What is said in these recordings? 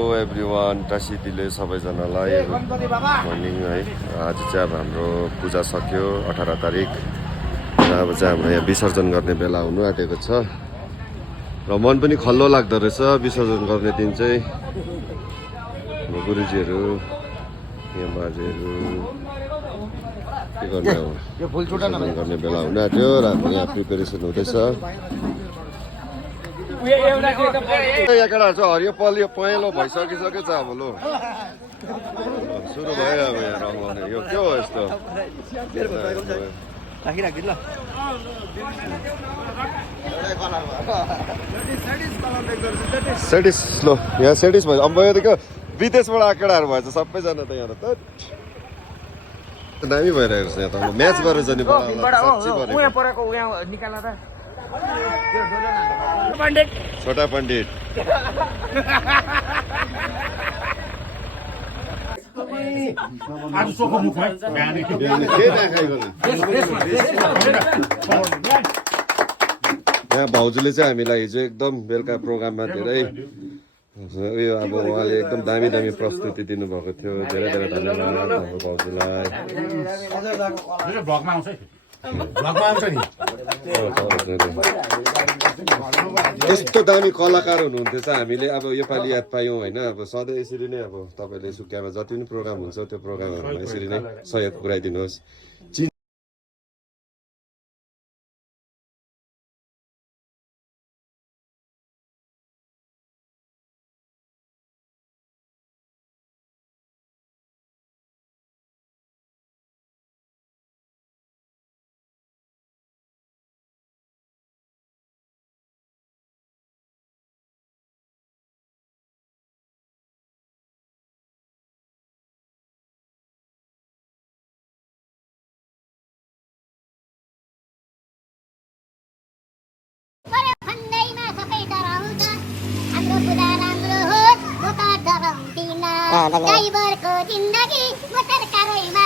Hello everyone, Tashi दिले सबैजनालाई morning है। आज चाहिँ अब हाम्रो पूजा सक्यो 18 तारिक र अब चाहिँ हाम्रो यहाँ विसर्जन गर्ने बेला हुनु आँटेको छ र मन पनि खल्लो लाग्दो रहेछ। विसर्जन गर्ने दिन चाहिँ गुरुजीहरू यहाँ बाजेहरू के गर्ने अब विसर्जन गर्ने बेला हुनु आँट्यो र हाम्रो यहाँ प्रिपेरेसन हुँदैछ। यहाँ केटाहरू चाहिँ हरियो पलियो पहेँलो भइसकिसकेको छ। अब लो सुरु भयो अब यहाँ रङ लाउने। यो के हो यस्तो सेटिस लो यहाँ सेटिस भयो। अब यो त क्या विदेशबाट आएको केटाहरू भएछ सबैजना त यहाँ त दामी भइरहेको छ। यहाँ त म्याच गरेर जाने छोटा पण्डित यहाँ भाउजूले चाहिँ हामीलाई हिजो एकदम बेलुका प्रोग्राममा धेरै उयो अब उहाँले एकदम दामी दामी प्रस्तुति दिनुभएको थियो। धेरै धेरै धन्यवाद हाम्रो भाउजूलाई। यस्तो दामी कलाकार हुनुहुन्थ्यो चाहिँ हामीले अब योपालि याद पायौँ होइन। अब सधैँ यसरी नै अब तपाईँले सुकियामा जति पनि प्रोग्राम हुन्छ त्यो प्रोग्रामहरूमा यसरी नै सहयोग पुऱ्याइदिनुहोस्। ड्राइभरको जिन्दगी मोटर कारैमा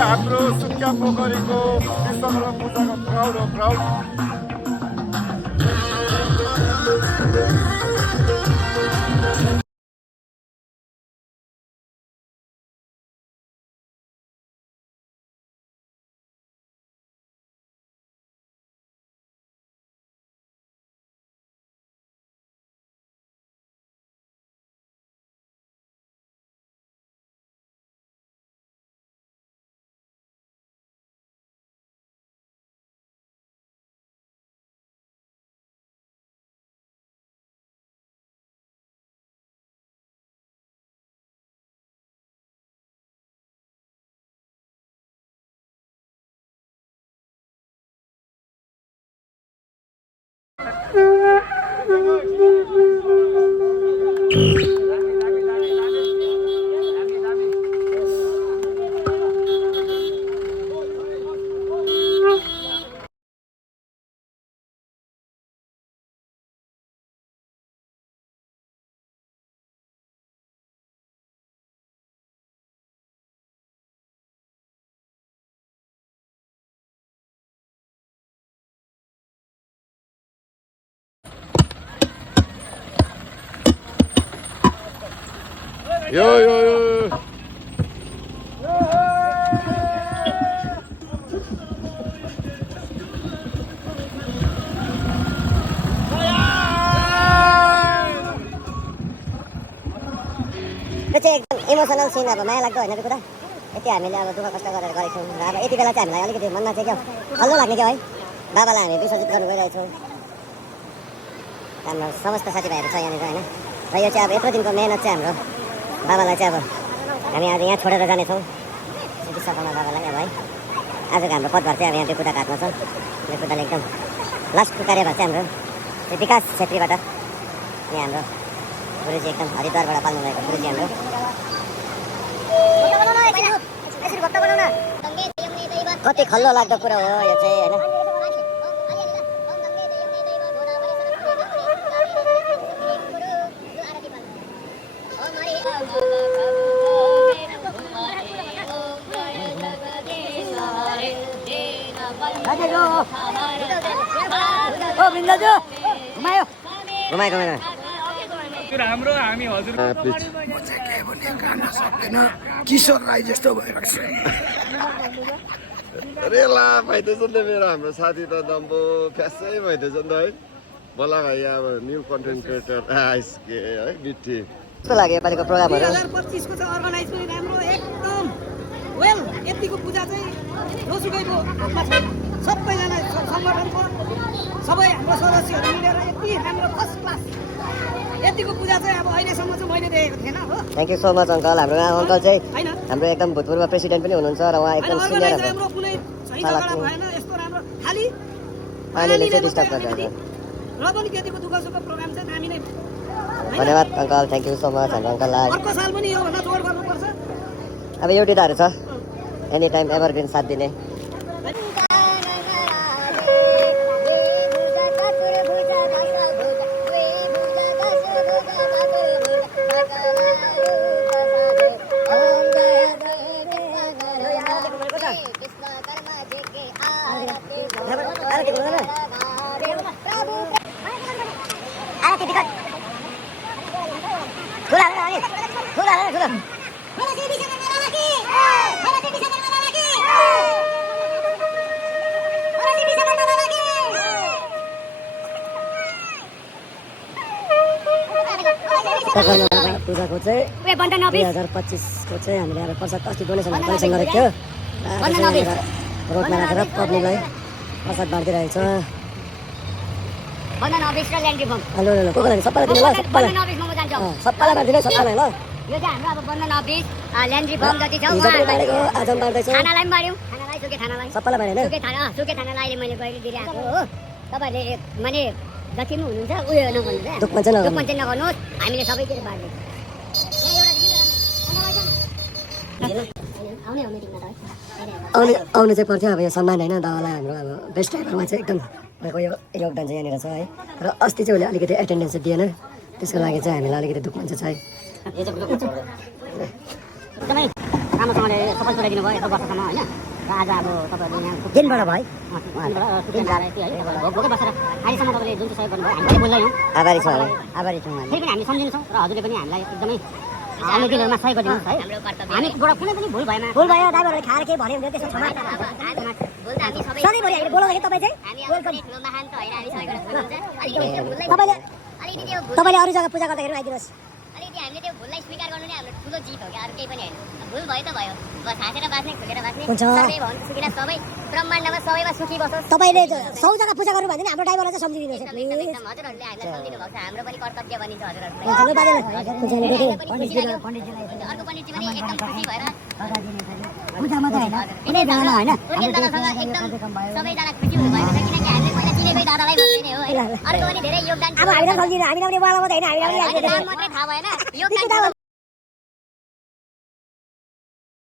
हाम्रो सुकिया पोखरीको विश्वकर्मा पूजाको क्राउड हो क्राउड। यो यो यो त्यो चाहिँ एकदम इमोसनल सिन। अब माया लाग्दो होइन त्यो कुरा। यति हामीले अब दुःख कष्ट गरेर गरेको छौँ र अब यति बेला चाहिँ हामीलाई अलिकति मनमा चाहिँ क्या खल्लो लाग्ने क्या है। बाबालाई हामी विसर्जित गर्नु गइरहेछौँ। हाम्रो समस्त साथीभाइहरू छ यहाँनिर होइन। र यो चाहिँ अब यत्रो दिनको मेहनत चाहिँ हाम्रो बाबालाई चाहिँ अब हामी आज यहाँ छोडेर जानेछौँ विश्वकर्मा बाबालाई अब है। आजको हाम्रो पदभार चाहिँ अब यहाँ बेकुदा घाटमा छ। बेकुदाले एकदम लास्टको कार्यभार चाहिँ हाम्रो विकास छेत्रीबाट यहाँ हाम्रो गुरुजी एकदम हरिद्वारबाट पाल्नु भएको गुरुजी हाम्रो कति खल्लो लाग्दो कुरा हो यो चाहिँ होइन। घुमायो घुमायो हाम्रो हामी हजुर किशोर राई जस्तो भइरहेको छ रेला भइदिएछ नि त मेरो हाम्रो साथी त दम्बो फ्यासै भइदिएछ नि त है बल्ल भाइ अब न्यू कन्टेन्ट क्रिएटर आइसके है बिट्टी कस्तो लाग्यो योपालिको प्रोग्रामहरू 2025 को चाहिँ अर्गनाइज पनि राम्रो एकदम वेल यतिको पूजा चाहिँ जोसुकैको रूपमा छैन सबैजना सङ्गठनको सबै हाम्रो सदस्यहरू मिलेर यति राम्रो फर्स्ट क्लास यतिको पूजा चाहिँ अब अहिलेसम्म चाहिँ मैले देखेको थिएन हो thank you so much uncle हाम्रो अङ्कल चाहिँ होइन हाम्रो एकदम भूतपूर्व प्रेसिडेन्ट पनि हुनुहुन्छ र उहाँ एकदम सिनियर अर्गनाइज राम्रो कुनै झैँ झगडा भएन यस्तो राम्रो खालि पानीले चाहिँ डिस्टर्ब गर्छ र पनि त्यतिको दुःख सुख प्रोग्राम चाहिँ दामी नै धन्यवाद uncle thank you so much हाम्रो अङ्कललाई अर्को साल पनि योभन्दा जोड गर्नुपर्छ अब एउटैताहरू छ एनी टाइम एभरग्रिन साथ दिने पूजाको चाहिँ 2025को चाहिँ हामीले अब प्रसाद अस्ति डोनेसन कलेक्सन गरेको थियो रोडमा राखेर पब्लिकलाई प्रसाद बाँडिदिइरहेको छ हेलो हेलो को लागि सबैलाई दिनु ल सबैलाई बाँडिदिनु सबैलाई ल यो चाहिँ हाम्रो अब बन्धन अफिस ल्यान्ड्री फर्म जति छ हिजो पनि बाँडेको आज पनि बाँड्दैछु खानालाई पनि बाँड्यौँ खानालाई सुके खानालाई सबैलाई बाँडेन सुके खानालाई अहिले मैले गएर दिइरहेको हो तपाईँहरूले माने जति पनि हुनुहुन्छ उयो नगर्नुहोस् दुःखमा चाहिँ दुःखमा चाहिँ नगर्नुहोस् हामीले सबैतिर बाँड्दैछौँ आउने आउनु चाहिँ पर्थ्यो अब यो सम्मान होइन दावालाई हाम्रो अब बेस्ट ड्राइभरमा चाहिँ एकदम उहाँको यो योगदान चाहिँ यहाँनिर छ है र अस्ति चाहिँ उसले अलिकति एटेन्डेन्स चाहिँ दिएन त्यसको लागि चाहिँ हामीलाई अलिकति दुःख हुन्छ चाहिँ एकदमै राम्रोसँगले सफल तुल्याइदिनु भयो यत्रो वर्षसम्म होइन र आज अब तपाईँहरूले यहाँ दिनबाट भाइ भोकै बसेर अहिलेसम्म तपाईँले जुन चाहिँ सहयोग गर्नुभयो हामी पनि बोल्दैनौँ आभारी छौँ आभारी छौँ फेरि पनि हामी सम्झिन्छौँ र हजुरले पनि हामीलाई एकदमै आउने दिनहरूमा सहयोग गरिदिनुहोस् है हामीबाट कुनै पनि भुल भएन भुल भयो ड्राइभरले खाएर केही भन्यो भने त्यसो क्षमा सधैँभरि हामीले बोलाउँदाखेरि तपाईँ चाहिँ तपाईँले अरू जग्गा पूजा गर्दाखेरि आइदिनुहोस् अलिकति हामीले त्यो भुललाई स्वीकार गर्नु नै हाम्रो ठुलो जित हो क्या अरू केही पनि होइन भुल भयो त भयो बस हाँसेर बाँच्ने खुलेर बाँच्ने हुन्छ। सबै भन्छ सुकिन सबै ब्रह्माण्डमा सबैमा सुखी बसोस् तपाईँले 100 जग्गा पूजा गर्नु भने हाम्रो ड्राइभरलाई चाहिँ सम्झिदिनुहोस् एकदम एकदम एकदम हजुरहरूले हामीलाई सम्झिनु भएको छ हाम्रो पनि कर्तव्य बनिन्छ हजुरहरूलाई अर्को पण्डितजी पनि एकदम खुसी भएर पूजा मात्रै होइन कुनै जाना होइन पुर्खेल दादासँग एकदम सबैजना खुसी हुनुभएको छ किनकि हामीले पहिला चिनेकै दादालाई भन्ने नै हो है अर्को पनि धेरै योगदान अब हामीलाई सम्झिनु हामीलाई पनि वाला मात्रै होइन हामीलाई अहिले नाम मात्रै थाहा भएन योगदान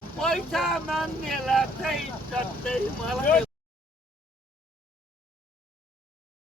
पैसा मान्नेलाई चाहिँ जस्तै मलाई